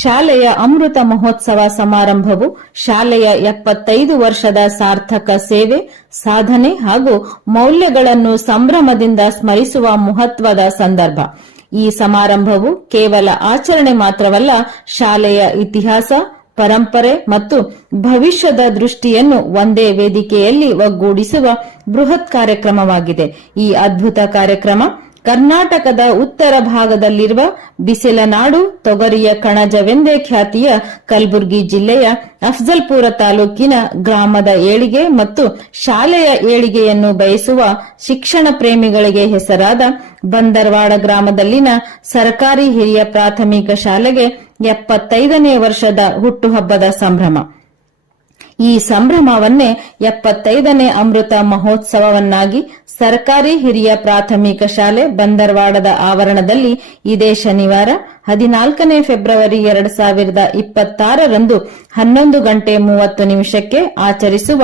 ಶಾಲೆಯ ಅಮೃತ ಮಹೋತ್ಸವ ಸಮಾರಂಭವು ಶಾಲೆಯ 75 ವರ್ಷದ ಸಾರ್ಥಕ ಸೇವೆ, ಸಾಧನೆ ಹಾಗೂ ಮೌಲ್ಯಗಳನ್ನು ಸಂಭ್ರಮದಿಂದ ಸ್ಮರಿಸುವ ಮಹತ್ವದ ಸಂದರ್ಭ. ಈ ಸಮಾರಂಭವು ಕೇವಲ ಆಚರಣೆ ಮಾತ್ರವಲ್ಲ, ಶಾಲೆಯ ಇತಿಹಾಸ, ಪರಂಪರೆ ಮತ್ತು ಭವಿಷ್ಯದ ದೃಷ್ಟಿಯನ್ನು ಒಂದೇ ವೇದಿಕೆಯಲ್ಲಿ ಒಗ್ಗೂಡಿಸುವ ಬೃಹತ್ ಕಾರ್ಯಕ್ರಮವಾಗಿದೆ. ಈ ಅದ್ಭುತ ಕಾರ್ಯಕ್ರಮ ಕರ್ನಾಟಕದ ಉತ್ತರ ಭಾಗದಲ್ಲಿರುವ ಬಿಸಿಲ ನಾಡು, ತೊಗರಿಯ ಕಣಜವೆಂದೇ ಖ್ಯಾತಿಯ ಕಲಬುರಗಿ ಜಿಲ್ಲೆಯ ಅಫಜಲ್ಪುರ ತಾಲೂಕಿನ ಗ್ರಾಮದ ಏಳಿಗೆ ಮತ್ತು ಶಾಲೆಯ ಏಳಿಗೆಯನ್ನು ಬಯಸುವ ಶಿಕ್ಷಣ ಪ್ರೇಮಿಗಳಿಗೆ ಹೆಸರಾದ ಬಂದರವಾಡ ಗ್ರಾಮದಲ್ಲಿನ ಸರ್ಕಾರಿ ಹಿರಿಯ ಪ್ರಾಥಮಿಕ ಶಾಲೆಗೆ 75ನೇ ವರ್ಷದ ಹುಟ್ಟುಹಬ್ಬದ ಸಂಭ್ರಮ. ಈ ಸಂಭ್ರಮವನ್ನೇ 75ನೇ ಅಮೃತ ಮಹೋತ್ಸವವನ್ನಾಗಿ ಸರ್ಕಾರಿ ಹಿರಿಯ ಪ್ರಾಥಮಿಕ ಶಾಲೆ ಬಂದರವಾಡದ ಆವರಣದಲ್ಲಿ ಇದೇ ಶನಿವಾರ 14ನೇ ಫೆಬ್ರವರಿ 2026ರಂದು 11:30 ಆಚರಿಸುವ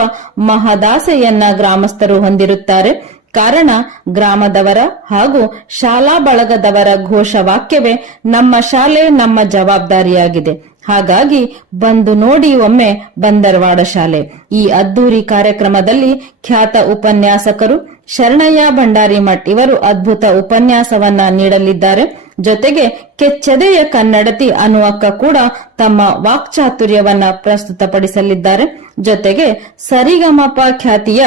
ಮಹದಾಸೆಯನ್ನ ಗ್ರಾಮಸ್ಥರು ಹೊಂದಿರುತ್ತಾರೆ. ಕಾರಣ, ಗ್ರಾಮದವರ ಹಾಗೂ ಶಾಲಾ ಬಳಗದವರ ಘೋಷವಾಕ್ಯವೇ ನಮ್ಮ ಶಾಲೆ ನಮ್ಮ ಜವಾಬ್ದಾರಿಯಾಗಿದೆ. ಹಾಗಾಗಿ ಬಂದು ನೋಡಿ ಒಮ್ಮೆ ಬಂದರವಾಡ ಶಾಲೆ. ಈ ಅದ್ದೂರಿ ಕಾರ್ಯಕ್ರಮದಲ್ಲಿ ಖ್ಯಾತ ಉಪನ್ಯಾಸಕರು ಶರಣಯ್ಯ ಭಂಡಾರಿಮಠ್ ಇವರು ಅದ್ಭುತ ಉಪನ್ಯಾಸವನ್ನ ನೀಡಲಿದ್ದಾರೆ. ಜೊತೆಗೆ ಕೆಚ್ಚೆದೆಯ ಕನ್ನಡತಿ ಅನುಅಕ್ಕ ಕೂಡ ತಮ್ಮ ವಾಕ್ಚಾತುರ್ಯವನ್ನ ಪ್ರಸ್ತುತಪಡಿಸಲಿದ್ದಾರೆ. ಜೊತೆಗೆ ಸರಿಗಮಪ ಖ್ಯಾತಿಯ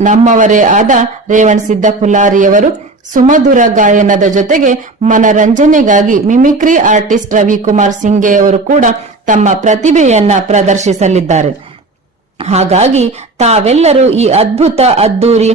ನಮ್ಮವರೇ ಆದ ರೇವಣಸಿದ್ದ ಪುಲಾರಿಯವರು ಸುಮಧುರ ಗಾಯನದ ಜೊತೆಗೆ ಮನರಂಜನೆಗಾಗಿ ಮಿಮಿಕ್ರಿ ಆರ್ಟಿಸ್ಟ್ ರವಿಕುಮಾರ್ ಸಿಂಗೆಯವರು ಕೂಡ ತಮ್ಮ ಪ್ರತಿಭೆಯನ್ನ ಪ್ರದರ್ಶಿಸಲಿದ್ದಾರೆ. ಹಾಗಾಗಿ ತಾವೆಲ್ಲರೂ ಈ ಅದ್ಭುತ ಅದ್ದೂರಿ